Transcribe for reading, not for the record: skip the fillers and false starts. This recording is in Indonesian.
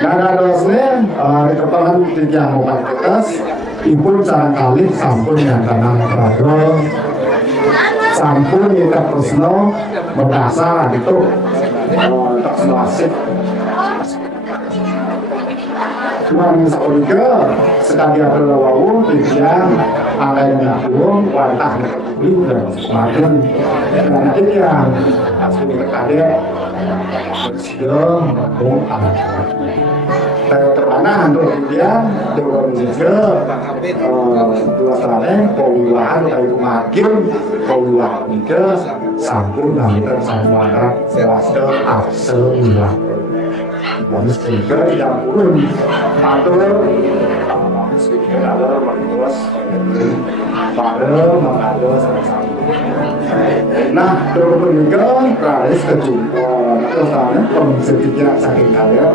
Ngadosne keterangan tiga mobilitas impun sarang kali sampun yang tanah bago sampun kita persno berdasar itu tak selasih cuma misalnya sekali ada lawu tiga angka yang laku wantah publik dan semakin nanti yang asli terkade bersih maupun alat terpana untuk dia dengan juga dua tahun pewilahan kayu makin pewilahan ke sampun dan tersangka swasta asal wilayah bonus juga yang pun atau ada menguas pada mengada sama-sama. Nah, turun juga, praris kejumpa, terus ada pemimpin sakit kaya,